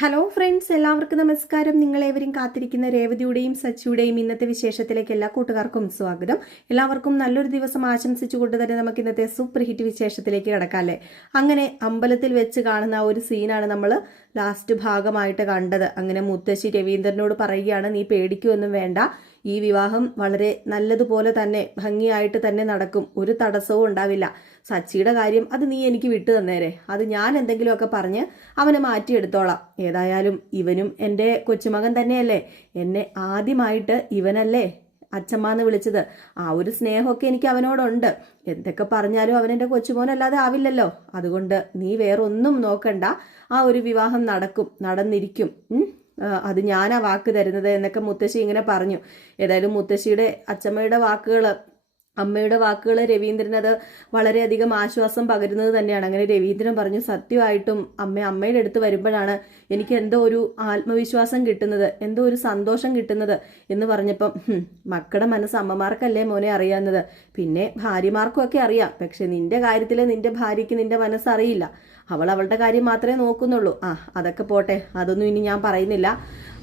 Hello friends എല്ലാവർക്കും നമസ്കാരം. നിങ്ങളേവരും കാത്തിരിക്കുന്ന രേവതിയുടെയും സച്ചിയുടെയും ഇന്നത്തെ വിശേഷത്തിലേക്ക് എല്ലാ കൂട്ടുകാർക്കും സ്വാഗതം. എല്ലാവർക്കും നല്ലൊരു ദിവസം ആശംസിച്ചുകൊണ്ട് തന്നെ നമുക്ക് ഇന്നത്തെ സൂപ്പർ ഹിറ്റ് വിശേഷത്തിലേക്ക് കിടക്കാം അല്ലേ? അങ്ങനെ അമ്പലത്തിൽ വെച്ച് കാണുന്ന ഒരു സീനാണ് നമ്മൾ ലാസ്റ്റ് ഭാഗമായിട്ട് കണ്ടത്. അങ്ങനെ മുത്തശ്ശി രവീന്ദ്രനോട് പറയുകയാണ് നീ പേടിക്കുമൊന്നും വേണ്ട. ഈ വിവാഹം വളരെ നല്ലതുപോലെ തന്നെ ഭംഗിയായിട്ട് തന്നെ നടക്കും. ഒരു തടസ്സവും ഉണ്ടാവില്ല. സച്ചിയുടെ കാര്യം അത് നീ എനിക്ക് വിട്ടു തന്നേരെ. അത് ഞാൻ എന്തെങ്കിലുമൊക്കെ പറഞ്ഞ് അവനെ മാറ്റിയെടുത്തോളാം. ഏതായാലും ഇവനും എന്റെ കൊച്ചുമകൻ തന്നെയല്ലേ. എന്നെ ആദ്യമായിട്ട് ഇവനല്ലേ അച്ഛമ്മന്ന് വിളിച്ചത്. ആ ഒരു സ്നേഹമൊക്കെ എനിക്ക് അവനോടുണ്ട്. എന്തൊക്കെ പറഞ്ഞാലും അവൻ എന്റെ കൊച്ചുമോനല്ലാതെ ആവില്ലല്ലോ. അതുകൊണ്ട് നീ വേറൊന്നും നോക്കണ്ട. ആ ഒരു വിവാഹം നടക്കും നടന്നിരിക്കും. അത് ഞാനാ വാക്ക് തരുന്നത് എന്നൊക്കെ മുത്തശ്ശി ഇങ്ങനെ പറഞ്ഞു. ഏതായാലും മുത്തശ്ശിയുടെ അച്ഛമ്മയുടെ വാക്കുകൾ അമ്മയുടെ വാക്കുകൾ രവീന്ദ്രനത് വളരെയധികം ആശ്വാസം പകരുന്നത് തന്നെയാണ്. അങ്ങനെ രവീന്ദ്രൻ പറഞ്ഞു സത്യമായിട്ടും അമ്മ അമ്മയുടെ അടുത്ത് വരുമ്പോഴാണ് എനിക്ക് എന്തോ ഒരു ആത്മവിശ്വാസം കിട്ടുന്നത് എന്തോ ഒരു സന്തോഷം കിട്ടുന്നത് എന്ന് പറഞ്ഞപ്പം "ഹും, മക്കളുടെ മനസ്സ് അമ്മമാർക്കല്ലേ മോനെ അറിയാവുന്നത്? പിന്നെ ഭാര്യമാർക്കും ഒക്കെ അറിയാം. പക്ഷെ നിന്റെ കാര്യത്തിൽ നിന്റെ ഭാര്യയ്ക്ക് നിന്റെ മനസ്സ് അറിയില്ല. അവൾ അവളുടെ കാര്യം മാത്രമേ നോക്കുന്നുള്ളൂ. ആ അതൊക്കെ പോട്ടെ അതൊന്നും ഇനി ഞാൻ പറയുന്നില്ല.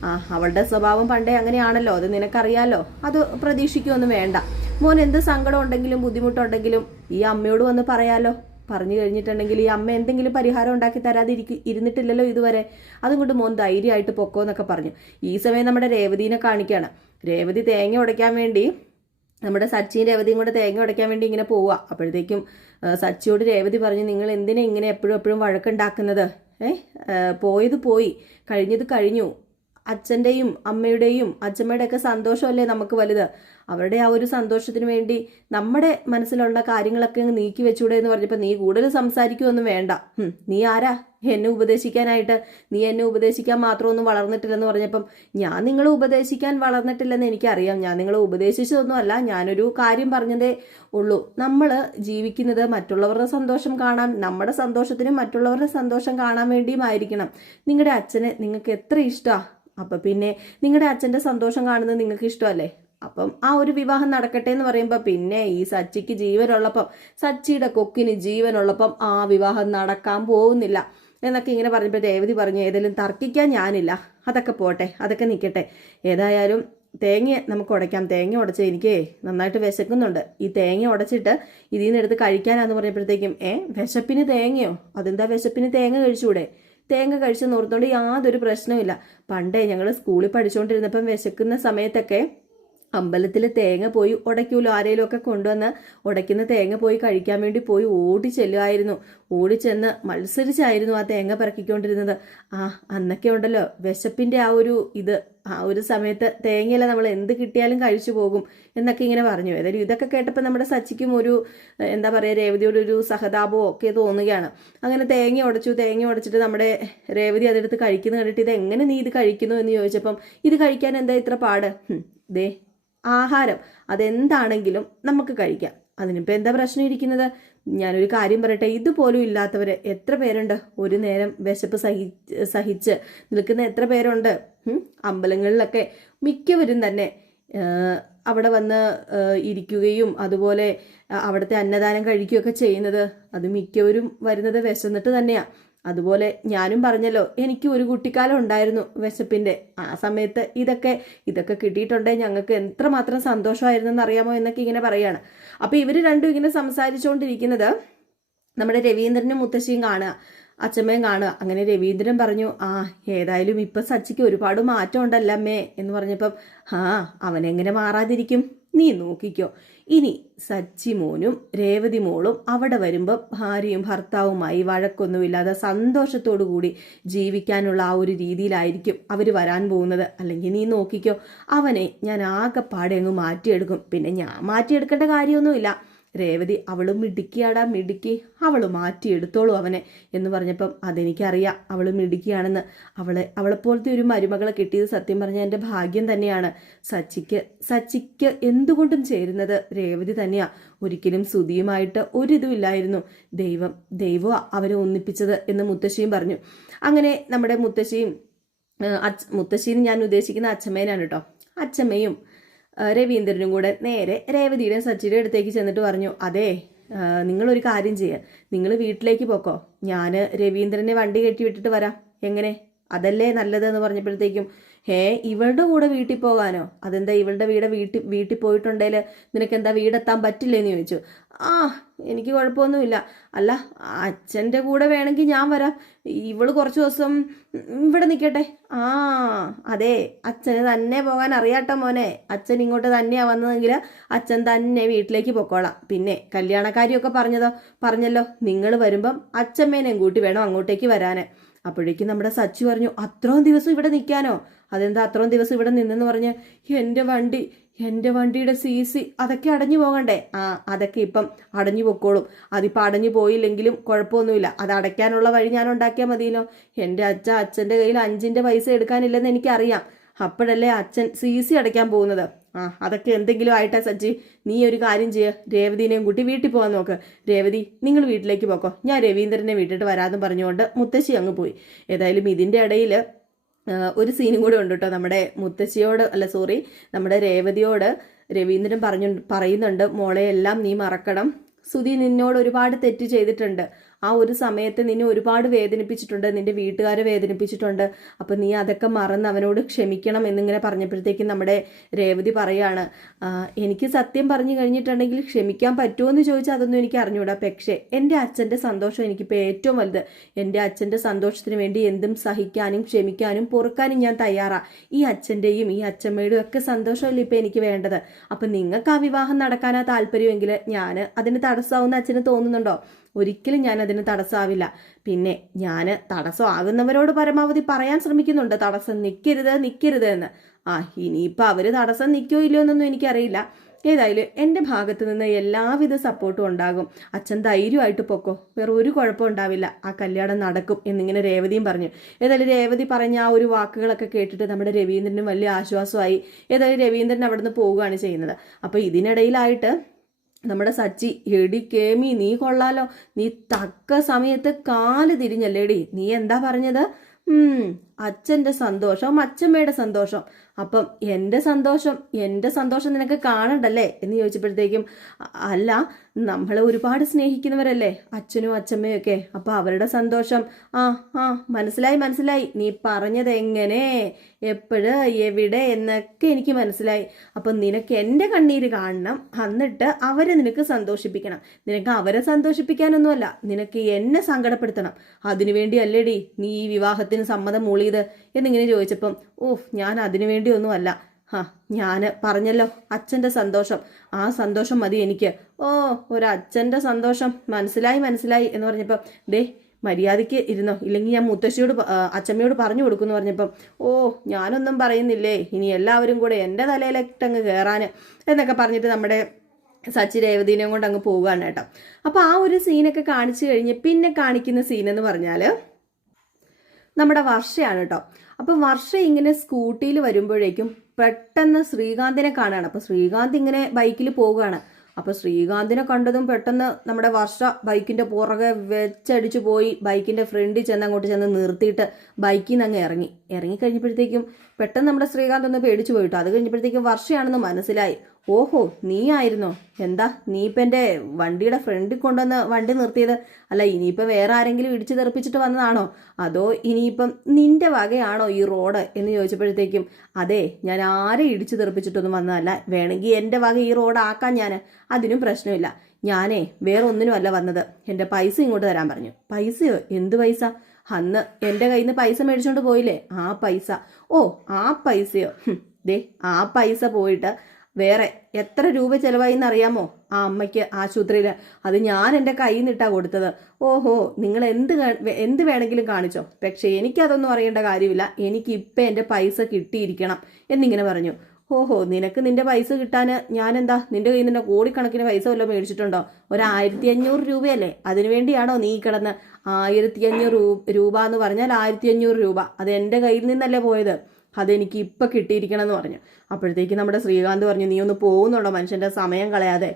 ആ അവളുടെ സ്വഭാവം പണ്ടേ അങ്ങനെയാണല്ലോ അത് നിനക്കറിയാലോ? അത് പ്രതീക്ഷിക്കുമൊന്നും വേണ്ട. മോൻ എന്ത് സങ്കടം ഉണ്ടെങ്കിലും ബുദ്ധിമുട്ടുണ്ടെങ്കിലും ഈ അമ്മയോട് വന്ന് പറയാലോ. പറഞ്ഞു കഴിഞ്ഞിട്ടുണ്ടെങ്കിൽ ഈ അമ്മ എന്തെങ്കിലും പരിഹാരം ഉണ്ടാക്കി തരാതെ ഇരുന്നിട്ടില്ലല്ലോ ഇതുവരെ. അതും കൊണ്ട് മോൻ ധൈര്യമായിട്ട് പൊക്കോ എന്നൊക്കെ പറഞ്ഞു. ഈ സമയം നമ്മുടെ രേവതിനെ കാണിക്കുകയാണ് രേവതി തേങ്ങ ഉടയ്ക്കാൻ വേണ്ടി നമ്മുടെ സച്ചിൻ രേവതിയും കൂടെ തേങ്ങ ഉടയ്ക്കാൻ വേണ്ടി ഇങ്ങനെ പോവുക. അപ്പോഴത്തേക്കും സച്ചിയോട് രേവതി പറഞ്ഞു നിങ്ങൾ എന്തിനാ ഇങ്ങനെ എപ്പോഴും എപ്പോഴും വഴക്കുണ്ടാക്കുന്നത്? ഏഹ് പോയത് പോയി. കഴിഞ്ഞത് കഴിഞ്ഞു. അച്ഛന്റെയും അമ്മയുടെയും അച്ഛമ്മയുടെ ഒക്കെ സന്തോഷമല്ലേ നമുക്ക് വലുത്? അവരുടെ ആ ഒരു സന്തോഷത്തിന് വേണ്ടി നമ്മുടെ മനസ്സിലുള്ള കാര്യങ്ങളൊക്കെ അങ്ങ് നീക്കി വെച്ചൂടെ എന്ന് പറഞ്ഞപ്പോൾ നീ കൂടുതൽ സംസാരിക്കുമൊന്നും വേണ്ട. നീ ആരാ? എന്നെ ഉപദേശിക്കാനായിട്ട് നീ എന്നെ ഉപദേശിക്കാൻ മാത്രമൊന്നും വളർന്നിട്ടില്ലെന്ന് പറഞ്ഞപ്പം ഞാൻ നിങ്ങളെ ഉപദേശിക്കാൻ വളർന്നിട്ടില്ലെന്ന് എനിക്കറിയാം. ഞാൻ നിങ്ങളെ ഉപദേശിച്ചതൊന്നുമല്ല ഞാനൊരു കാര്യം പറഞ്ഞതേ ഉള്ളൂ. നമ്മൾ ജീവിക്കുന്നത് മറ്റുള്ളവരുടെ സന്തോഷം കാണാൻ നമ്മുടെ സന്തോഷത്തിനും മറ്റുള്ളവരുടെ സന്തോഷം കാണാൻ വേണ്ടിയുമായിരിക്കണം. നിങ്ങളുടെ അച്ഛനെ നിങ്ങൾക്ക് എത്ര ഇഷ്ടമാണ് അപ്പം പിന്നെ നിങ്ങളുടെ അച്ഛന്റെ സന്തോഷം കാണുന്നത് നിങ്ങൾക്ക് ഇഷ്ടമല്ലേ? അപ്പം ആ ഒരു വിവാഹം നടക്കട്ടെ എന്ന് പറയുമ്പോൾ പിന്നെ ഈ സച്ചിക്ക് ജീവനുള്ളപ്പം സച്ചിയുടെ കൊക്കിന് ജീവനുള്ളപ്പം ആ വിവാഹം നടക്കാൻ പോകുന്നില്ല. എന്നൊക്കെ ഇങ്ങനെ പറഞ്ഞപ്പോൾ രേവതി പറഞ്ഞു ഏതെങ്കിലും തർക്കിക്കാൻ ഞാനില്ല. അതൊക്കെ പോട്ടെ അതൊക്കെ നിൽക്കട്ടെ ഏതായാലും തേങ്ങ നമുക്ക് ഉടയ്ക്കാം. തേങ്ങ ഉടച്ച് എനിക്ക് നന്നായിട്ട് വിശക്കുന്നുണ്ട്. ഈ തേങ്ങ ഉടച്ചിട്ട് ഇതിൽ നിന്ന് എടുത്ത് കഴിക്കാനാന്ന് പറഞ്ഞപ്പോഴത്തേക്കും ഏ വിശപ്പിന് തേങ്ങയോ? അതെന്താ വിശപ്പിന് തേങ്ങ കഴിച്ചൂടെ? തേങ്ങ കഴിച്ച് നോർത്തോണ്ട് യാതൊരു പ്രശ്നവുമില്ല. പണ്ടേ ഞങ്ങൾ സ്കൂളിൽ പഠിച്ചുകൊണ്ടിരുന്നപ്പം വിശക്കുന്ന സമയത്തൊക്കെ അമ്പലത്തിൽ തേങ്ങ പോയി ഉടയ്ക്കൂലോ ആരെങ്കിലും ഒക്കെ കൊണ്ടുവന്ന് ഉടയ്ക്കുന്ന തേങ്ങ പോയി കഴിക്കാൻ വേണ്ടി പോയി ഓടി ചെല്ലുമായിരുന്നു ഓടിച്ചെന്ന് മത്സരിച്ചായിരുന്നു ആ തേങ്ങ പറക്കിക്കൊണ്ടിരുന്നത്. ആ അന്നൊക്കെ ഉണ്ടല്ലോ വിശപ്പിന്റെ ആ ഒരു ഇത് ആ ഒരു സമയത്ത് തേങ്ങയല്ല നമ്മൾ എന്ത് കിട്ടിയാലും കഴിച്ചു പോകും എന്നൊക്കെ ഇങ്ങനെ പറഞ്ഞു. ഏതായാലും ഇതൊക്കെ കേട്ടപ്പോൾ നമ്മുടെ സച്ചിക്കും ഒരു എന്താ പറയുക രേവതിയോട് ഒരു സഹതാപമോ ഒക്കെ തോന്നുകയാണ്. അങ്ങനെ തേങ്ങ ഉടച്ചു തേങ്ങ ഉടച്ചിട്ട് നമ്മുടെ രേവതി അതെടുത്ത് കഴിക്കുന്ന കണ്ടിട്ട് ഇത് എങ്ങനെ നീ ഇത് കഴിക്കുന്നു എന്ന് ചോദിച്ചപ്പം ഇത് കഴിക്കാൻ എന്താ ഇത്ര പാട്? ദേ ആഹാരം. അതെന്താണെങ്കിലും നമുക്ക് കഴിക്കാം. അതിനിപ്പോൾ എന്താ പ്രശ്നം ഇരിക്കുന്നത്? ഞാനൊരു കാര്യം പറയട്ടെ. ഇതുപോലും ഇല്ലാത്തവർ എത്ര പേരുണ്ട്? ഒരു നേരം വിശപ്പ് സഹി സഹിച്ച് നിൽക്കുന്ന എത്ര പേരുണ്ട്? അമ്പലങ്ങളിലൊക്കെ മിക്കവരും തന്നെ അവിടെ വന്ന് ഇരിക്കുകയും അതുപോലെ അവിടുത്തെ അന്നദാനം കഴിക്കുകയൊക്കെ ചെയ്യുന്നത് അത് മിക്കവരും വരുന്നത് വിശന്നിട്ട് തന്നെയാണ് അതുപോലെ ഞാനും പറഞ്ഞല്ലോ എനിക്ക് ഒരു കുട്ടിക്കാലം ഉണ്ടായിരുന്നു വിശപ്പിന്റെ. ആ സമയത്ത് ഇതൊക്കെ ഇതൊക്കെ കിട്ടിയിട്ടുണ്ടെങ്കിൽ ഞങ്ങൾക്ക് എത്രമാത്രം സന്തോഷമായിരുന്നെന്ന് അറിയാമോ എന്നൊക്കെ ഇങ്ങനെ പറയാണ്. അപ്പൊ ഇവർ രണ്ടും ഇങ്ങനെ സംസാരിച്ചുകൊണ്ടിരിക്കുന്നത് നമ്മുടെ രവീന്ദ്രനും മുത്തശ്ശിയും കാണുക അച്ഛമ്മയും കാണുക. അങ്ങനെ രവീന്ദ്രൻ പറഞ്ഞു ആ ഏതായാലും ഇപ്പൊ സച്ചിക്ക് ഒരുപാട് മാറ്റം ഉണ്ടല്ലമ്മേ എന്ന് പറഞ്ഞപ്പം ആ അവനെങ്ങനെ മാറാതിരിക്കും? നീ നോക്കിക്കോ. ഇനി സച്ചി മോനും രേവതി മോളും അവിടെ വരുമ്പോൾ ഭാര്യയും ഭർത്താവുമായി വഴക്കൊന്നുമില്ലാതെ സന്തോഷത്തോടു കൂടി ജീവിക്കാനുള്ള ആ ഒരു രീതിയിലായിരിക്കും അവർ വരാൻ പോകുന്നത്. അല്ലെങ്കിൽ നീ നോക്കിക്കോ അവനെ ഞാൻ ആകെപ്പാടെ അങ്ങ് മാറ്റിയെടുക്കും. പിന്നെ ഞാൻ മാറ്റിയെടുക്കേണ്ട കാര്യമൊന്നുമില്ല. രേവതി അവളും മിടുക്കിയാടാ മിടുക്കി. അവൾ മാറ്റിയെടുത്തോളൂ അവനെ. എന്ന് പറഞ്ഞപ്പം അതെനിക്കറിയാം. അവൾ മിടുക്കിയാണെന്ന്. അവളെ അവളെപ്പോലത്തെ ഒരു മരുമകളെ കിട്ടിയത് സത്യം പറഞ്ഞാൽ എന്റെ ഭാഗ്യം തന്നെയാണ്. സച്ചിക്ക് സച്ചിക്ക് എന്തുകൊണ്ടും ചേരുന്നത് രേവതി തന്നെയാ. ഒരിക്കലും സുതിയുമായിട്ട് ഒരിതുമില്ലായിരുന്നു ദൈവം ദൈവം അവരെ ഒന്നിപ്പിച്ചത് എന്ന് മുത്തശ്ശിയും പറഞ്ഞു. അങ്ങനെ നമ്മുടെ മുത്തശ്ശിയും മുത്തശ്ശിയും ഞാൻ ഉദ്ദേശിക്കുന്ന അച്ഛമ്മേനാണ് കേട്ടോ. അച്ഛമ്മയും രവീന്ദ്രനും കൂടെ നേരെ രേവതിയുടെ സച്ചിയുടെ അടുത്തേക്ക് ചെന്നിട്ട് പറഞ്ഞു അതെ നിങ്ങളൊരു കാര്യം ചെയ്യുക നിങ്ങൾ വീട്ടിലേക്ക് പോക്കോ. ഞാൻ രവീന്ദ്രനെ വണ്ടി കെട്ടി വിട്ടിട്ട് വരാം. എങ്ങനെ? അതല്ലേ നല്ലതെന്ന് പറഞ്ഞപ്പോഴത്തേക്കും ഹേ ഇവളുടെ കൂടെ വീട്ടിൽ പോകാനോ? അതെന്താ ഇവളുടെ വീട് വീട്ടിൽ വീട്ടിൽ പോയിട്ടുണ്ടെങ്കിൽ നിനക്ക് എന്താ വീടെത്താൻ പറ്റില്ലേന്ന് ചോദിച്ചു. ആ എനിക്ക് കുഴപ്പമൊന്നുമില്ല. അല്ല അച്ഛന്റെ കൂടെ വേണമെങ്കിൽ ഞാൻ വരാം. ഇവൾ കുറച്ച് ദിവസം ഇവിടെ നിൽക്കട്ടെ. ആ അതെ അച്ഛന് തന്നെ പോകാൻ അറിയാട്ടോ മോനെ. അച്ഛൻ ഇങ്ങോട്ട് തന്നെയാ വന്നതെങ്കിൽ അച്ഛൻ തന്നെ വീട്ടിലേക്ക് പൊക്കോളാം. പിന്നെ കല്യാണക്കാരിയൊക്കെ പറഞ്ഞതോ? പറഞ്ഞല്ലോ നിങ്ങൾ വരുമ്പം അച്ഛമ്മേനെയും കൂട്ടി വേണം അങ്ങോട്ടേക്ക് വരാൻ അപ്പോഴേക്കും നമ്മുടെ സച്ചു പറഞ്ഞു അത്രയും ദിവസം ഇവിടെ നിൽക്കാനോ? അതെന്താ അത്രയും ദിവസം ഇവിടെ നിന്നെന്ന് പറഞ്ഞ് എന്റെ വണ്ടി എന്റെ വണ്ടിയുടെ സി സി അതൊക്കെ അടഞ്ഞു പോകണ്ടേ? ആ അതൊക്കെ ഇപ്പം അടഞ്ഞു പൊക്കോളും. അതിപ്പോൾ അടഞ്ഞു പോയില്ലെങ്കിലും കുഴപ്പമൊന്നുമില്ല. അത് അടയ്ക്കാനുള്ള വഴി ഞാൻ ഉണ്ടാക്കിയാൽ മതിയല്ലോ. എന്റെ അച്ഛ അച്ഛന്റെ കയ്യിൽ അഞ്ചിന്റെ പൈസ എടുക്കാനില്ലെന്ന് എനിക്കറിയാം. അപ്പോഴല്ലേ അച്ഛൻ സി സി അടയ്ക്കാൻ പോകുന്നത്? ആ അതൊക്കെ എന്തെങ്കിലും ആയിട്ടാ സജ്ജി. നീ ഒരു കാര്യം ചെയ്യുക രേവതിനെയും കൂട്ടി വീട്ടിൽ പോകാൻ നോക്ക്. രേവതി നിങ്ങൾ വീട്ടിലേക്ക് പോക്കോ. ഞാൻ രവീന്ദ്രനെ വിട്ടിട്ട് വരാമെന്ന് പറഞ്ഞുകൊണ്ട് മുത്തശ്ശി അങ്ങ് പോയി. ഏതായാലും ഇതിന്റെ ഇടയിൽ ഒരു സീനും കൂടെ ഉണ്ട് കേട്ടോ നമ്മുടെ മുത്തശ്ശിയോട് അല്ല സോറി നമ്മുടെ രേവതിയോട് രവീന്ദ്രൻ പറഞ്ഞു പറയുന്നുണ്ട് മോളെ എല്ലാം നീ മറക്കണം. സുധി നിന്നോട് ഒരുപാട് തെറ്റ് ചെയ്തിട്ടുണ്ട്. ആ ഒരു സമയത്ത് നിന്നെ ഒരുപാട് വേദനിപ്പിച്ചിട്ടുണ്ട് നിന്റെ വീട്ടുകാരെ വേദനിപ്പിച്ചിട്ടുണ്ട്. അപ്പം നീ അതൊക്കെ മറന്ന് അവനോട് ക്ഷമിക്കണം എന്നിങ്ങനെ പറഞ്ഞപ്പോഴത്തേക്കും നമ്മുടെ രേവതി പറയാണ് എനിക്ക് സത്യം പറഞ്ഞു കഴിഞ്ഞിട്ടുണ്ടെങ്കിൽ ക്ഷമിക്കാൻ പറ്റുമോ എന്ന് ചോദിച്ചാൽ അതൊന്നും എനിക്ക് അറിഞ്ഞൂടാ. പക്ഷേ എന്റെ അച്ഛന്റെ സന്തോഷം എനിക്കിപ്പോൾ ഏറ്റവും വലുത്. എന്റെ അച്ഛന്റെ സന്തോഷത്തിന് വേണ്ടി എന്തും സഹിക്കാനും ക്ഷമിക്കാനും പൊറുക്കാനും ഞാൻ തയ്യാറാണ് ഈ അച്ഛന്റെയും ഈ അച്ഛമ്മയുടെയും ഒക്കെ സന്തോഷമല്ലേ ഇപ്പൊ എനിക്ക് വേണ്ടത്? അപ്പം നിങ്ങൾക്ക് ആ വിവാഹം നടക്കാനാ താല്പര്യമെങ്കിൽ ഞാൻ അതിന് തടസ്സമാവുന്ന അച്ഛന് തോന്നുന്നുണ്ടോ? ഒരിക്കലും ഞാൻ അതിന് തടസ്സമാവില്ല. പിന്നെ ഞാൻ തടസ്സമാകുന്നവരോട് പരമാവധി പറയാൻ ശ്രമിക്കുന്നുണ്ട്. തടസ്സം നിൽക്കരുത് നിൽക്കരുത് എന്ന്. ആ ഇനിയിപ്പോൾ അവർ തടസ്സം നിൽക്കോ ഇല്ലയോ എന്നൊന്നും എനിക്കറിയില്ല. ഏതായാലും എന്റെ ഭാഗത്ത് നിന്ന് എല്ലാവിധ സപ്പോർട്ടും ഉണ്ടാകും. അച്ഛൻ ധൈര്യമായിട്ട് പൊക്കോ. വേറെ ഒരു കുഴപ്പം ഉണ്ടാവില്ല. ആ കല്യാണം നടക്കും എന്നിങ്ങനെ രേവതിയും പറഞ്ഞു. ഏതായാലും രേവതി പറഞ്ഞ ആ ഒരു വാക്കുകളൊക്കെ കേട്ടിട്ട് നമ്മുടെ രവീന്ദ്രനും വലിയ ആശ്വാസമായി. ഏതായാലും രവീന്ദ്രൻ അവിടെ നിന്ന് പോവുകയാണ് ചെയ്യുന്നത്. അപ്പോൾ ഇതിനിടയിലായിട്ട് നമ്മുടെ സച്ചി എടി കേമി നീ കൊള്ളാലോ. നീ തക്ക സമയത്ത് കാൽ തിരിഞ്ഞല്ലേടി. നീ എന്താ പറഞ്ഞത്? അച്ഛന്റെ സന്തോഷം അച്ഛമ്മയുടെ സന്തോഷം. അപ്പം എന്റെ സന്തോഷം എന്റെ സന്തോഷം നിനക്ക് കാണണ്ടല്ലേ എന്ന് ചോദിച്ചപ്പോഴത്തേക്കും അല്ല നമ്മളെ ഒരുപാട് സ്നേഹിക്കുന്നവരല്ലേ അച്ഛനും അച്ഛമ്മയും ഒക്കെ. അപ്പോൾ അവരുടെ സന്തോഷം ആ ആ മനസ്സിലായി മനസ്സിലായി. നീ പറഞ്ഞത് എങ്ങനെ? എപ്പോഴ്? എവിടെ? എന്നൊക്കെ എനിക്ക് മനസ്സിലായി. അപ്പം നിനക്ക് എന്റെ കണ്ണീര് കാണണം. എന്നിട്ട് അവരെ നിനക്ക് സന്തോഷിപ്പിക്കണം. നിനക്ക് അവരെ സന്തോഷിപ്പിക്കാനൊന്നുമല്ല നിനക്ക് എന്നെ സങ്കടപ്പെടുത്തണം. അതിനുവേണ്ടി അല്ലേടി നീ ഈ വിവാഹത്തിന് സമ്മതം മൂളിയത് എന്നിങ്ങനെ ചോദിച്ചപ്പം ഓഹ് ഞാൻ അതിനു വേണ്ടിയൊന്നുമല്ല. ആ ഞാൻ പറഞ്ഞല്ലോ അച്ഛന്റെ സന്തോഷം. ആ സന്തോഷം മതി എനിക്ക്. ഓ ഒരു അച്ഛന്റെ സന്തോഷം. മനസ്സിലായി മനസ്സിലായി എന്ന് പറഞ്ഞപ്പം ദേ മര്യാദയ്ക്ക് ഇരുന്നോ. ഇല്ലെങ്കിൽ ഞാൻ മുത്തശ്ശിയോട് അച്ഛമ്മയോട് പറഞ്ഞു കൊടുക്കുമെന്ന് പറഞ്ഞപ്പം ഓ ഞാനൊന്നും പറയുന്നില്ലേ. ഇനി എല്ലാവരും കൂടെ എന്റെ തലയിലേക്കങ്ങ് കയറാൻ എന്നൊക്കെ പറഞ്ഞിട്ട് നമ്മുടെ സച്ചി രേവതിനെയും കൊണ്ട് അങ്ങ് പോവുകയാണ് കേട്ടോ. അപ്പോൾ ആ ഒരു സീനൊക്കെ കാണിച്ചു കഴിഞ്ഞ് പിന്നെ കാണിക്കുന്ന സീനെന്ന് പറഞ്ഞാൽ നമ്മുടെ വർഷയാണ് കേട്ടോ അപ്പം വർഷ ഇങ്ങനെ സ്കൂട്ടിയിൽ വരുമ്പോഴേക്കും പെട്ടെന്ന് ശ്രീകാന്തിനെ കാണുകയാണ് അപ്പോൾ ശ്രീകാന്ത് ഇങ്ങനെ ബൈക്കിൽ പോവുകയാണ്. അപ്പോൾ ശ്രീകാന്തിനെ കണ്ടതും പെട്ടെന്ന് നമ്മുടെ വർഷ ബൈക്കിന്റെ പുറകെ വെച്ചടിച്ചു പോയി ബൈക്കിന്റെ ഫ്രണ്ടിൽ ചെന്ന് അങ്ങോട്ട് ചെന്ന് നിർത്തിയിട്ട് ബൈക്കിൽ നിന്ന് അങ്ങ് ഇറങ്ങി. ഇറങ്ങി കഴിഞ്ഞപ്പോഴത്തേക്കും പെട്ടെന്ന് നമ്മുടെ ശ്രീകാന്ത് ഒന്ന് പേടിച്ചു പോയിട്ടോ. അത് കഴിഞ്ഞപ്പോഴത്തേക്കും വർഷയാണെന്ന് മനസ്സിലായി. ഓഹോ നീ ആയിരുന്നോ എന്താ നീ ഇപ്പം എന്റെ വണ്ടിയുടെ ഫ്രണ്ടിൽ കൊണ്ടുവന്ന് വണ്ടി നിർത്തിയത്? അല്ല ഇനിയിപ്പം വേറെ ആരെങ്കിലും ഇടിച്ചു തെറിപ്പിച്ചിട്ട് വന്നതാണോ? അതോ ഇനിയിപ്പം നിന്റെ വകയാണോ ഈ റോഡ്? എന്ന് ചോദിച്ചപ്പോഴത്തേക്കും അതെ ഞാൻ ആരെ ഇടിച്ചു തെറിപ്പിച്ചിട്ടൊന്നും വന്നതല്ല. വേണമെങ്കിൽ എന്റെ വക ഈ റോഡ് ആക്കാൻ ഞാൻ അതിനും പ്രശ്നമില്ല. ഞാനേ വേറെ ഒന്നിനുമല്ല വന്നത്. എന്റെ പൈസ ഇങ്ങോട്ട് തരാൻ പറഞ്ഞു. പൈസയോ? എന്ത് പൈസ? അന്ന് എന്റെ കയ്യിൽ നിന്ന് പൈസ മേടിച്ചോണ്ട് പോയില്ലേ? ആ പൈസ. ഓ ആ പൈസയോ? ദേ ആ പൈസ പോയിട്ട് വേറെ എത്ര രൂപ ചിലവായി എന്നറിയാമോ ആ അമ്മയ്ക്ക് ആശുപത്രിയിൽ അത് ഞാൻ എന്റെ കയ്യിൽ നിന്നിട്ടാ കൊടുത്തത്. ഓഹോ നിങ്ങൾ എന്ത് എന്ത് വേണമെങ്കിലും കാണിച്ചോ. പക്ഷേ എനിക്കതൊന്നും അറിയേണ്ട കാര്യമില്ല. എനിക്ക് ഇപ്പം എന്റെ പൈസ കിട്ടിയിരിക്കണം എന്നിങ്ങനെ പറഞ്ഞു. ഓഹോ നിനക്ക് നിന്റെ പൈസ കിട്ടാൻ ഞാൻ എന്താ നിന്റെ കയ്യിൽ നിന്റെ കോടിക്കണക്കിന് പൈസ വല്ലതും മേടിച്ചിട്ടുണ്ടോ? ഒരു ആയിരത്തി അഞ്ഞൂറ് രൂപയല്ലേ അതിനുവേണ്ടിയാണോ നീ കിടന്ന് ആയിരത്തി അഞ്ഞൂറ് രൂപ എന്ന് പറഞ്ഞാൽ ആയിരത്തി അഞ്ഞൂറ് രൂപ. അത് എന്റെ കയ്യിൽ നിന്നല്ലേ പോയത്. അതെനിക്ക് ഇപ്പം കിട്ടിയിരിക്കണം എന്ന് പറഞ്ഞു. അപ്പോഴത്തേക്ക് നമ്മുടെ ശ്രീകാന്ത് പറഞ്ഞു നീ ഒന്ന് പോകുന്നുണ്ടോ മനുഷ്യന്റെ സമയം കളയാതെ?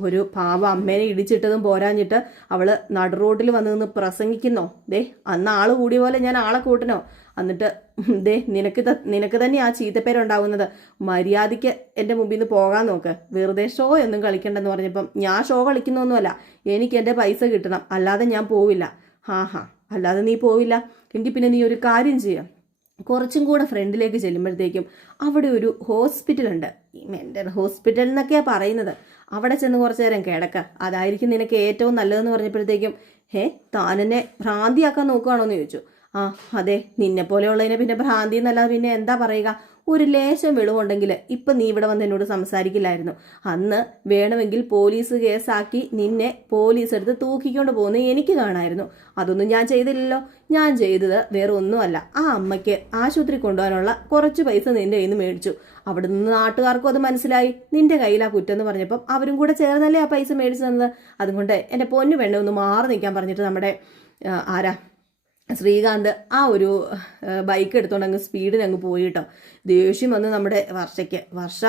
ഒരു പാവ അമ്മേനെ ഇടിച്ചിട്ടതും പോരാഞ്ഞിട്ട് അവൾ നടു റോഡിൽ വന്ന് നിന്ന് പ്രസംഗിക്കുന്നോ. ദേ അന്ന് ആൾ കൂടിയ പോലെ ഞാൻ ആളെ കൂട്ടണോ? എന്നിട്ട് ദേ നിനക്ക് നിനക്ക് തന്നെ ആ ചീത്തപ്പേരുണ്ടാവുന്നത് മര്യാദയ്ക്ക് എന്റെ മുമ്പിൽ നിന്ന് പോകാൻ നോക്ക്. വെറുതെ ഷോ ഒന്നും കളിക്കണ്ടെന്ന് പറഞ്ഞപ്പം ഞാൻ ഷോ കളിക്കുന്നൊന്നുമല്ല. എനിക്ക് എന്റെ പൈസ കിട്ടണം. അല്ലാതെ ഞാൻ പോവില്ല. ഹാ ഹാ. അല്ലാതെ നീ പോവില്ല. എങ്കിൽ പിന്നെ നീ ഒരു കാര്യം ചെയ്യാം. കുറച്ചും കൂടെ ഫ്രണ്ടിലേക്ക് ചെല്ലുമ്പോഴത്തേക്കും അവിടെ ഒരു ഹോസ്പിറ്റലുണ്ട് ഈ മെന്റൽ ഹോസ്പിറ്റൽ എന്നൊക്കെയാണ് പറയുന്നത്. അവിടെ ചെന്ന് കുറച്ച് നേരം കിടക്ക. അതായിരിക്കും നിനക്ക് ഏറ്റവും നല്ലതെന്ന് പറഞ്ഞപ്പോഴത്തേക്കും ഹേ താനെന്നെ ഭ്രാന്തിയാക്കാൻ നോക്കുകയാണോ എന്ന് ചോദിച്ചു. ആ അതെ നിന്നെ പോലെയുള്ളതിനെ പിന്നെ ഭ്രാന്തി എന്നല്ലാതെ പിന്നെ എന്താ പറയുക? ഒരു ലേശം വെളിവുണ്ടെങ്കിൽ ഇപ്പം നീ ഇവിടെ വന്ന് എന്നോട് സംസാരിക്കില്ലായിരുന്നു. അന്ന് വേണമെങ്കിൽ പോലീസ് കേസാക്കി നിന്നെ പോലീസ് എടുത്ത് തൂക്കിക്കൊണ്ട് പോകുന്നത് എനിക്ക് കാണായിരുന്നു. അതൊന്നും ഞാൻ ചെയ്തില്ലല്ലോ. ഞാൻ ചെയ്തത് വേറെ ഒന്നുമല്ല. ആ അമ്മയ്ക്ക് ആശുപത്രി കൊണ്ടുപോകാനുള്ള കുറച്ച് പൈസ നിന്റെ കയ്യിൽ നിന്ന് മേടിച്ചു. അവിടെ നിന്ന് നാട്ടുകാർക്കും അത് മനസ്സിലായി. നിന്റെ കയ്യിലാ കുറ്റം എന്ന് പറഞ്ഞപ്പം അവരും കൂടെ ചേർന്നല്ലേ ആ പൈസ മേടിച്ചു തന്നത് അതുകൊണ്ട് എന്റെ പൊന്നു വെണ്ണ ഒന്ന് മാറി നിൽക്കാൻ പറഞ്ഞിട്ട് നമ്മുടെ ആരാ? ശ്രീകാന്ത് ആ ഒരു ബൈക്ക് എടുത്തോണ്ട് അങ്ങ് സ്പീഡിന് അങ്ങ് പോയിട്ടോ. ദേഷ്യം വന്ന് നമ്മുടെ വർഷയ്ക്ക്. വർഷ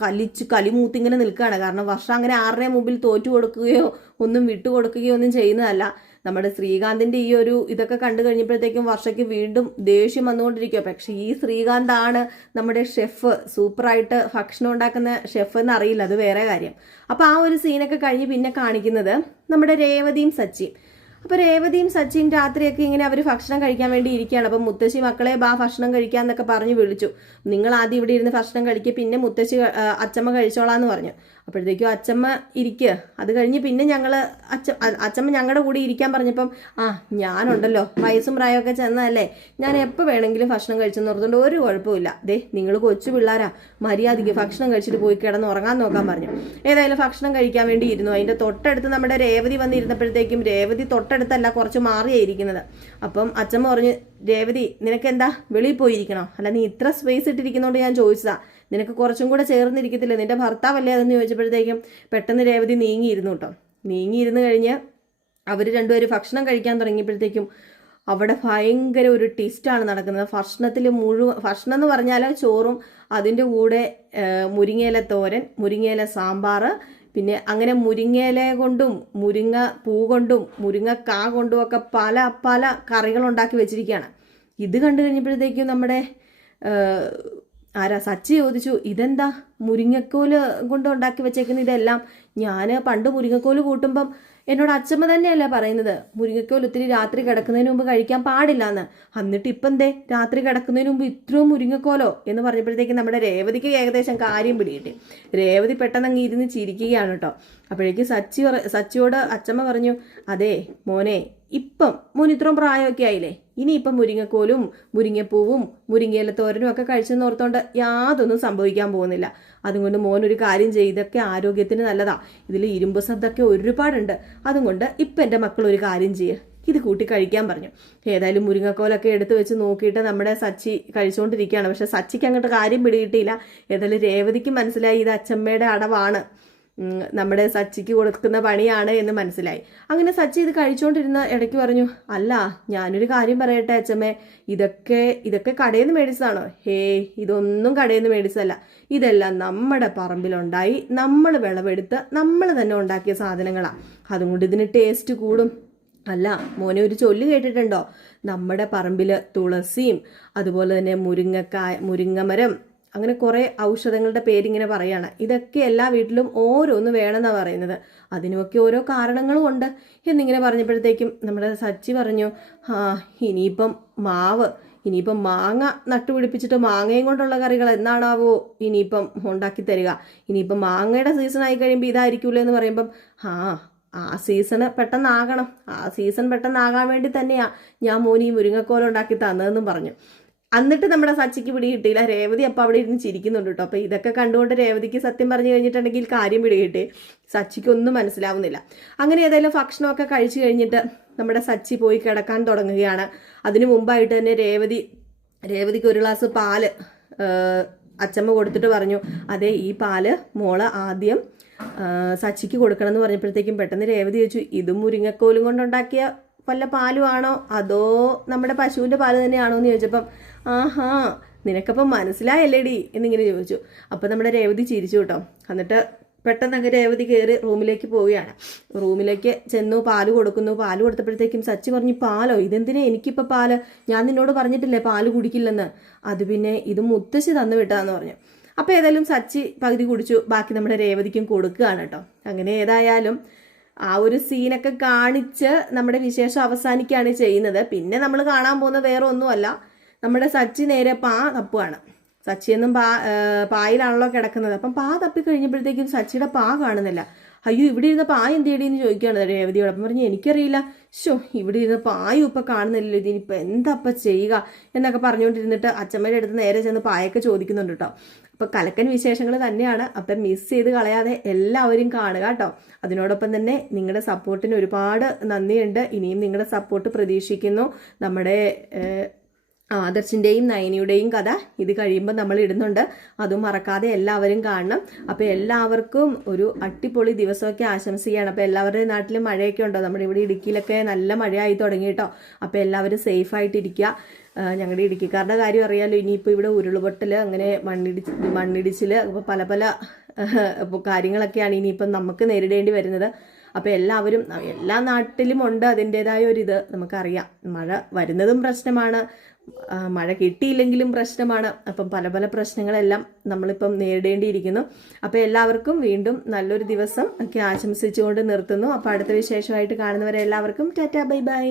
കലിച്ച് കലിമൂത്തിങ്ങനെ നിൽക്കുകയാണ്. കാരണം വർഷ അങ്ങനെ ആരുടെ മുമ്പിൽ തോറ്റു കൊടുക്കുകയോ ഒന്നും വിട്ടു കൊടുക്കുകയോ ഒന്നും ചെയ്യുന്നതല്ല. നമ്മുടെ ശ്രീകാന്തിന്റെ ഈ ഒരു ഇതൊക്കെ കണ്ടു കഴിഞ്ഞപ്പോഴത്തേക്കും വർഷയ്ക്ക് വീണ്ടും ദേഷ്യം വന്നുകൊണ്ടിരിക്കുക പക്ഷെ ഈ ശ്രീകാന്താണ് നമ്മുടെ ഷെഫ് സൂപ്പറായിട്ട് ഭക്ഷണം ഉണ്ടാക്കുന്ന ഷെഫ് എന്ന് അറിയില്ല അത് വേറെ കാര്യം. അപ്പോൾ ആ ഒരു സീനൊക്കെ കഴിഞ്ഞ് പിന്നെ കാണിക്കുന്നത് നമ്മുടെ രേവതിയും സച്ചിയും. അപ്പോൾ രേവതിയും സച്ചിൻ രാത്രിയൊക്കെ ഇങ്ങനെ അവർ ഭക്ഷണം കഴിക്കാൻ വേണ്ടി ഇരിക്കുകയാണ്. അപ്പം മുത്തശ്ശി മക്കളെ ബാ ഭക്ഷണം കഴിക്കാന്നൊക്കെ പറഞ്ഞു വിളിച്ചു. നിങ്ങൾ ആദ്യം ഇവിടെ ഇരുന്ന് ഭക്ഷണം കഴിക്കുക പിന്നെ മുത്തശ്ശി അച്ചമ്മ കഴിച്ചോളാന്ന് പറഞ്ഞു. അപ്പോഴത്തേക്കും അച്ചമ്മ ഇരിക്കുക അത് കഴിഞ്ഞ് പിന്നെ ഞങ്ങൾ അച്ചമ്മ ഞങ്ങളുടെ കൂടെ ഇരിക്കാൻ പറഞ്ഞപ്പം ആ ഞാനുണ്ടല്ലോ. വയസ്സും പ്രായമൊക്കെ ചെന്നതല്ലേ. ഞാൻ എപ്പോൾ വേണമെങ്കിലും ഭക്ഷണം കഴിച്ചെന്ന് ഓർത്തുകൊണ്ട് ഒരു കുഴപ്പമില്ല ദേ നിങ്ങൾ കൊച്ചു പിള്ളേരാ. മര്യാദയ്ക്ക് ഭക്ഷണം കഴിച്ചിട്ട് പോയി കിടന്ന് ഉറങ്ങാൻ നോക്കാൻ പറഞ്ഞു. ഏതായാലും ഭക്ഷണം കഴിക്കാൻ വേണ്ടി ഇരുന്നു. അതിന്റെ തൊട്ടടുത്ത് നമ്മുടെ രേവതി വന്നിരുന്നപ്പോഴത്തേക്കും രേവതി തൊട്ടടുത്തല്ല കുറച്ച് മാറിയായിരിക്കുന്നത്. അപ്പം അച്ഛൻ പറഞ്ഞു രേവതി നിനക്ക് എന്താ വെളിയിൽ പോയിരിക്കണോ? അല്ല നീ ഇത്ര സ്പേസ് ഇട്ടിരിക്കുന്നതുകൊണ്ട് ഞാൻ ചോദിച്ചതാ. നിനക്ക് കുറച്ചും കൂടെ ചേർന്നിരിക്കത്തില്ല? നിന്റെ ഭർത്താവല്ലേ അതെന്ന് ചോദിച്ചപ്പോഴത്തേക്കും പെട്ടെന്ന് രേവതി നീങ്ങിയിരുന്നു കേട്ടോ. നീങ്ങിയിരുന്നു കഴിഞ്ഞ് അവർ രണ്ടുപേരും ഭക്ഷണം കഴിക്കാൻ തുടങ്ങിയപ്പോഴത്തേക്കും അവിടെ ഭയങ്കര ഒരു ട്വിസ്റ്റാണ് നടക്കുന്നത്. ഭക്ഷണത്തിൽ മുഴുവൻ ഭക്ഷണം എന്ന് പറഞ്ഞാൽ ചോറും അതിന്റെ കൂടെ മുരിങ്ങയില തോരൻ മുരിങ്ങയില സാമ്പാർ പിന്നെ അങ്ങനെ മുരിങ്ങയില കൊണ്ടും മുരിങ്ങ പൂ കൊണ്ടും മുരിങ്ങക്കാ കൊണ്ടും ഒക്കെ പല പല കറികൾ ഉണ്ടാക്കി വെച്ചിരിക്കുകയാണ്. ഇത് കണ്ടു കഴിഞ്ഞപ്പോഴത്തേക്കും നമ്മുടെ ആരാ സച്ചി ചോദിച്ചു ഇതെന്താ? മുരിങ്ങക്കോൽ കൊണ്ട് ഉണ്ടാക്കി വെച്ചേക്കുന്ന ഇതെല്ലാം? ഞാൻ പണ്ട് മുരിങ്ങക്കോൽ കൂട്ടുമ്പം എന്നോട് അച്ഛമ്മ തന്നെയല്ലേ പറയുന്നത്? മുരിങ്ങക്കോൽ ഒത്തിരി രാത്രി കിടക്കുന്നതിന് മുമ്പ് കഴിക്കാൻ പാടില്ല എന്ന് എന്നിട്ട് ഇപ്പം എന്തേ രാത്രി കിടക്കുന്നതിന് മുമ്പ് ഇത്രയും മുരിങ്ങക്കോലോ? എന്ന് പറഞ്ഞപ്പോഴത്തേക്ക് നമ്മുടെ രേവതിക്ക് ഏകദേശം കാര്യം പിടികിട്ടി. രേവതി പെട്ടെന്ന് അങ്ങ് ഇരുന്ന് ചിരിക്കുകയാണ് കേട്ടോ. അപ്പോഴേക്കും സച്ചി സച്ചിയോട് അച്ഛമ്മ പറഞ്ഞു അതെ മോനെ ഇപ്പം മോൻ ഇത്രയും പ്രായമൊക്കെ ആയില്ലേ? ഇനിയിപ്പം മുരിങ്ങക്കോലും മുരിങ്ങപ്പൂവും മുരിങ്ങയില തോരനും ഒക്കെ കഴിച്ചെന്ന് ഓർത്തോണ്ട് യാതൊന്നും സംഭവിക്കാൻ പോകുന്നില്ല. അതുകൊണ്ട് മോൻ ഒരു കാര്യം ചെയ്തൊക്കെ ആരോഗ്യത്തിന് നല്ലതാ. ഇതിൽ ഇരുമ്പ് സദ്തൊക്കെ ഒരുപാടുണ്ട്. അതുകൊണ്ട് ഇപ്പം എന്റെ മക്കൾ ഒരു കാര്യം ചെയ്യുക ഇത് കൂട്ടി കഴിക്കാൻ പറഞ്ഞു. ഏതായാലും മുരിങ്ങക്കോലൊക്കെ എടുത്തു വെച്ച് നോക്കിയിട്ട് നമ്മുടെ സച്ചി കഴിച്ചുകൊണ്ടിരിക്കുകയാണ് പക്ഷെ സച്ചിക്ക് അങ്ങോട്ട് കാര്യം പിടികിട്ടിയില്ല. ഏതായാലും രേവതിക്ക് മനസ്സിലായി ഇത് അച്ചമ്മയുടെ അടവാണ്. നമ്മുടെ സച്ചിക്ക് കൊടുക്കുന്ന പണിയാണ് എന്ന് മനസ്സിലായി. അങ്ങനെ സച്ചി ഇത് കഴിച്ചുകൊണ്ടിരുന്ന ഇടയ്ക്ക് പറഞ്ഞു അല്ല ഞാനൊരു കാര്യം പറയട്ടെ അച്ഛമ്മേ. ഇതൊക്കെ ഇതൊക്കെ കടയിൽ നിന്ന് മേടിച്ചതാണോ? ഹേ ഇതൊന്നും കടയിൽ നിന്ന് മേടിച്ചതല്ല. ഇതെല്ലാം നമ്മുടെ പറമ്പിലുണ്ടായി. നമ്മൾ വിളവെടുത്ത് നമ്മൾ തന്നെ ഉണ്ടാക്കിയ സാധനങ്ങളാണ് അതുകൊണ്ട് ഇതിന് ടേസ്റ്റ് കൂടും. അല്ല മോനെ ഒരു ചൊല്ല് കേട്ടിട്ടുണ്ടോ? നമ്മുടെ പറമ്പിൽ തുളസിയും അതുപോലെ തന്നെ മുരിങ്ങക്കായ മുരിങ്ങമരം അങ്ങനെ കുറേ ഔഷധങ്ങളുടെ പേരിങ്ങനെ പറയാണ്. ഇതൊക്കെ എല്ലാ വീട്ടിലും ഓരോന്ന് വേണമെന്നാണ് പറയുന്നത്. അതിനുമൊക്കെ ഓരോ കാരണങ്ങളും ഉണ്ട്. എന്നിങ്ങനെ പറഞ്ഞപ്പോഴത്തേക്കും നമ്മുടെ സച്ചി പറഞ്ഞു ആ ഇനിയിപ്പം മാവ് ഇനിയിപ്പം മാങ്ങ നട്ടുപിടിപ്പിച്ചിട്ട് മാങ്ങയും കൊണ്ടുള്ള കറികൾ എന്നാണാവോ ഇനിയിപ്പം ഉണ്ടാക്കി തരിക? ഇനിയിപ്പം മാങ്ങയുടെ സീസൺ ആയി കഴിയുമ്പോൾ ഇതായിരിക്കൂലേ എന്ന് പറയുമ്പം ആ ആ സീസണ് പെട്ടെന്നാകണം. ആ സീസൺ പെട്ടെന്നാകാൻ വേണ്ടി തന്നെയാ ഞാൻ മോനി മുരിങ്ങക്കോലുണ്ടാക്കി തന്നതെന്നും പറഞ്ഞു. എന്നിട്ട് നമ്മുടെ സച്ചിക്ക് പിടി കിട്ടിയില്ല രേവതി അപ്പം അവിടെ ഇരുന്ന് ചിരിക്കുന്നുണ്ട് കേട്ടോ അപ്പം ഇതൊക്കെ കണ്ടുകൊണ്ട് രേവതിക്ക് സത്യം പറഞ്ഞു കഴിഞ്ഞിട്ടുണ്ടെങ്കിൽ കാര്യം പിടി കിട്ടി സച്ചിക്ക് ഒന്നും മനസ്സിലാവുന്നില്ല. അങ്ങനെ ഏതായാലും ഭക്ഷണമൊക്കെ കഴിച്ചു കഴിഞ്ഞിട്ട് നമ്മുടെ സച്ചി പോയി കിടക്കാൻ തുടങ്ങുകയാണ്. അതിനു മുമ്പായിട്ട് തന്നെ രേവതി രേവതിക്ക് ഒരു ഗ്ലാസ് പാൽ അച്ചമ്മ കൊടുത്തിട്ട് പറഞ്ഞു. അതെ ഈ പാൽ മോൾ ആദ്യം സച്ചിക്ക് കൊടുക്കണം എന്ന് പറഞ്ഞപ്പോഴത്തേക്കും പെട്ടെന്ന് രേവതി ചോദിച്ചു ഇതും മുരിങ്ങക്കോലും കൊണ്ടുണ്ടാക്കിയ വല്ല പാലുമാണോ അതോ നമ്മുടെ പശുവിന്റെ പാൽ തന്നെയാണോ എന്ന് ചോദിച്ചപ്പം ആഹാ നിനക്കപ്പം മനസ്സിലായല്ലേടി? എന്നിങ്ങനെ ചോദിച്ചു. അപ്പം നമ്മുടെ രേവതി ചിരിച്ചു കേട്ടോ. എന്നിട്ട് പെട്ടെന്നൊക്കെ രേവതി കയറി റൂമിലേക്ക് പോവുകയാണ്. റൂമിലേക്ക് ചെന്നു പാൽ കൊടുക്കുന്നു. പാൽ കൊടുത്തപ്പോഴത്തേക്കും സച്ചി പറഞ്ഞു പാലോ? ഇതെന്തിനാ എനിക്കിപ്പോൾ പാൽ? ഞാൻ നിന്നോട് പറഞ്ഞിട്ടില്ലേ പാൽ കുടിക്കില്ലെന്ന്? അത് പിന്നെ ഇത് മുത്തശ്ശി തന്നു വിട്ടാന്ന് പറഞ്ഞു. അപ്പോൾ ഏതായാലും സച്ചി പകുതി കുടിച്ചു. ബാക്കി നമ്മുടെ രേവതിക്കും കൊടുക്കുകയാണ് കേട്ടോ. അങ്ങനെ ഏതായാലും ആ ഒരു സീനൊക്കെ കാണിച്ച് നമ്മുടെ വിശേഷം അവസാനിക്കുകയാണ് ചെയ്യുന്നത്. പിന്നെ നമ്മൾ കാണാൻ പോകുന്ന വേറെ ഒന്നുമല്ല നമ്മുടെ സച്ചി നേരെ പാ തപ്പുകയാണ് സച്ചിയൊന്നും പാ പായിലാണല്ലോ കിടക്കുന്നത്. അപ്പം പാ തപ്പി കഴിഞ്ഞപ്പോഴത്തേക്കും സച്ചിയുടെ പാ കാണുന്നില്ല. അയ്യോ ഇവിടെ ഇരുന്ന പായ എന്ത് എന്ന് ചോദിക്കുകയാണ് രേവതിയോട് അപ്പം പറഞ്ഞു എനിക്കറിയില്ല. ഷോ ഇവിടെ ഇരുന്നപ്പോൾ ആ ഇപ്പം കാണുന്നില്ലല്ലോ ഇതിനിപ്പോൾ എന്താപ്പം ചെയ്യുക എന്നൊക്കെ പറഞ്ഞുകൊണ്ടിരുന്നിട്ട് അച്ഛമ്മയുടെ അടുത്ത് നേരെ ചെന്ന് പായൊക്കെ ചോദിക്കുന്നുണ്ട് കേട്ടോ. അപ്പം കലക്കൻ വിശേഷങ്ങൾ തന്നെയാണ്. അപ്പം മിസ് ചെയ്ത് കളയാതെ എല്ലാവരും കാണുക കേട്ടോ. അതിനോടൊപ്പം തന്നെ നിങ്ങളുടെ സപ്പോർട്ടിന് ഒരുപാട് നന്ദിയുണ്ട്. ഇനിയും നിങ്ങളുടെ സപ്പോർട്ട് പ്രതീക്ഷിക്കുന്നു. നമ്മുടെ ആദർശിന്റെയും നയനിയുടെയും കഥ ഇത് കഴിയുമ്പോൾ നമ്മൾ ഇടുന്നുണ്ട്. അതും മറക്കാതെ എല്ലാവരും കാണണം. അപ്പോൾ എല്ലാവർക്കും ഒരു അടിപൊളി ദിവസമൊക്കെ ആശംസിക്കുകയാണ്. അപ്പോൾ എല്ലാവരുടെയും നാട്ടിൽ മഴയൊക്കെ ഉണ്ടോ? നമ്മുടെ ഇവിടെ ഇടുക്കിയിലൊക്കെ നല്ല മഴയായി തുടങ്ങി കേട്ടോ. അപ്പോൾ എല്ലാവരും സേഫായിട്ടിരിക്കുക. ഞങ്ങളുടെ ഇടുക്കിക്കാരുടെ കാര്യം അറിയാമല്ലോ ഇനിയിപ്പോൾ ഇവിടെ ഉരുൾപൊട്ടൽ അങ്ങനെ മണ്ണിടിച്ച് മണ്ണിടിച്ചിൽ അപ്പോൾ പല പല കാര്യങ്ങളൊക്കെയാണ് ഇനിയിപ്പം നമുക്ക് നേരിടേണ്ടി വരുന്നത്. അപ്പോൾ എല്ലാവരും എല്ലാ നാട്ടിലും ഉണ്ട് അതിന്റെതായ ഒരിത് നമുക്കറിയാം. മഴ വരുന്നതും പ്രശ്നമാണ്. മഴ കിട്ടിയില്ലെങ്കിലും പ്രശ്നമാണ്. അപ്പം പല പല പ്രശ്നങ്ങളെല്ലാം നമ്മളിപ്പം നേരിടേണ്ടിയിരിക്കുന്നു. അപ്പോൾ എല്ലാവർക്കും വീണ്ടും നല്ലൊരു ദിവസം ഒക്കെ ആശംസിച്ചുകൊണ്ട് നിർത്തുന്നു. അപ്പോൾ അടുത്ത വിശേഷമായിട്ട് കാണുന്നവരെ എല്ലാവർക്കും ടാറ്റാ ബൈ ബൈ.